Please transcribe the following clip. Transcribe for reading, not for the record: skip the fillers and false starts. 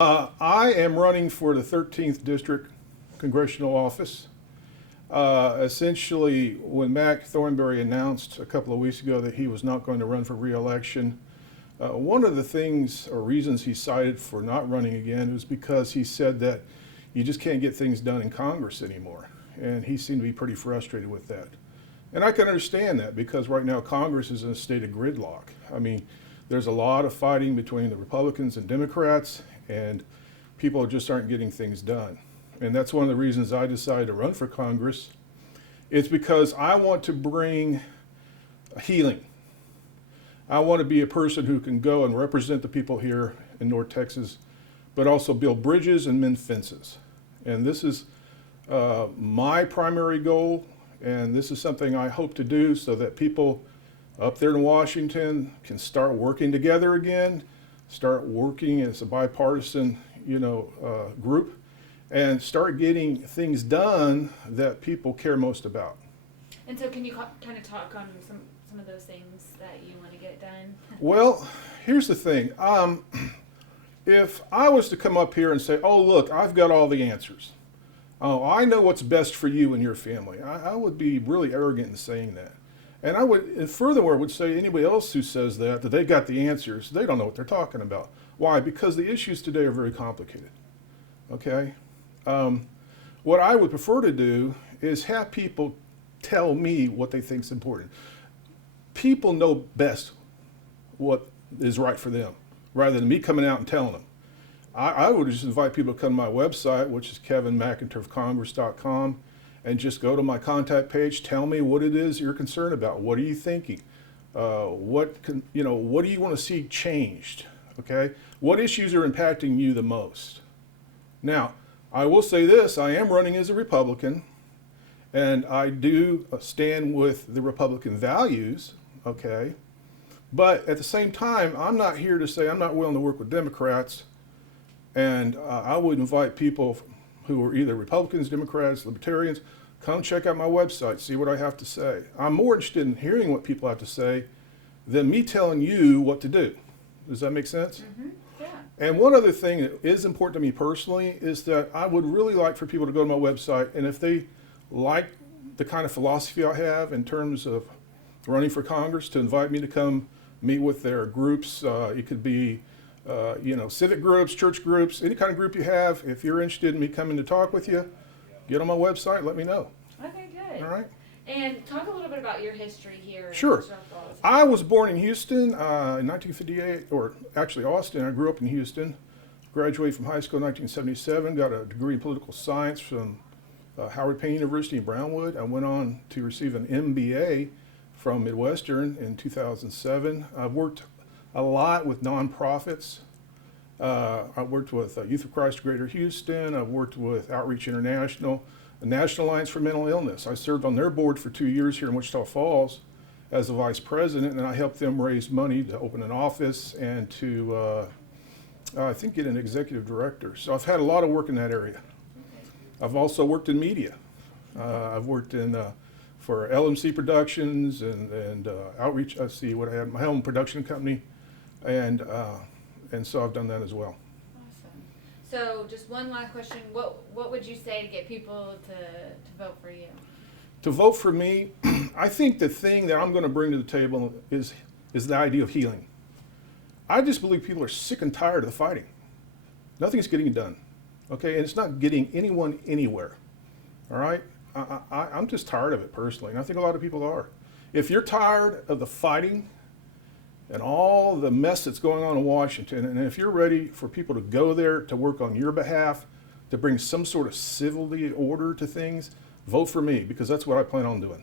I am running for the 13th District Congressional Office. Essentially, when Mac Thornberry announced a couple of weeks ago that he was not going to run for re-election, one of the things or reasons he cited for not running again was because he said that you just can't get things done in Congress anymore. And he seemed to be pretty frustrated with that. And I can understand that because right now Congress is in a state of gridlock. I mean, there's a lot of fighting between the Republicans and Democrats, and people just aren't getting things done. And that's one of the reasons I decided to run for Congress. It's because I want to bring healing. I want to be a person who can go and represent the people here in North Texas, but also build bridges and mend fences. And this is my primary goal, and this is something I hope to do so that people up there in Washington can start working together again, start working as a bipartisan, group, and start getting things done that people care most about. And so can you kind of talk on some of those things that you want to get done? Well, here's the thing. If I was to come up here and say, oh, look, I've got all the answers. Oh, I know what's best for you and your family. I would be really arrogant in saying that. And I would, and furthermore, would say anybody else who says that they got the answers, they don't know what they're talking about. Why? Because the issues today are very complicated. Okay? What I would prefer to do is have people tell me what they think is important. People know best what is right for them, rather than me coming out and telling them. I would just invite people to come to my website, which is McIntruffCongress.com, and just go to my contact page. Tell me what it is you're concerned about. What are you thinking? What do you want to see changed? Okay, what issues are impacting you the most? Now, I will say this: I am running as a Republican, and I do stand with the Republican values. Okay, but at the same time, I'm not here to say I'm not willing to work with Democrats. And I would invite people who are either Republicans, Democrats, Libertarians, come check out my website, see what I have to say. I'm more interested in hearing what people have to say than me telling you what to do. Does that make sense? Mm-hmm. Yeah. And one other thing that is important to me personally is that I would really like for people to go to my website, and if they like the kind of philosophy I have in terms of running for Congress, to invite me to come meet with their groups. It could be civic groups, church groups, any kind of group you have. If you're interested in me coming to talk with you, get on my website, let me know. Okay, good. All right. And talk a little bit about your history here. Sure. In Falls. I was born in Houston in 1958, or actually Austin. I grew up in Houston. Graduated from high school in 1977. Got a degree in political science from Howard Payne University in Brownwood. I went on to receive an MBA from Midwestern in 2007. I've worked a lot with nonprofits. I've worked with Youth of Christ Greater Houston. I've worked with Outreach International, the National Alliance for Mental Illness. I served on their board for 2 years here in Wichita Falls as a vice president, and I helped them raise money to open an office and to, I think, get an executive director. So I've had a lot of work in that area. I've also worked in media. I've worked in for LMC Productions and Outreach. I see what I had, my own production company, and so I've done that as well. Awesome. So just one last question: what would you say to get people to vote for you? To vote for me, I think the thing that I'm going to bring to the table is the idea of healing. I just believe people are sick and tired of the fighting. Nothing's getting done, okay, and it's not getting anyone anywhere. All right. I'm just tired of it personally, and I think a lot of people are. If you're tired of the fighting and all the mess that's going on in Washington, and if you're ready for people to go there to work on your behalf, to bring some sort of civility order to things, vote for me, because that's what I plan on doing.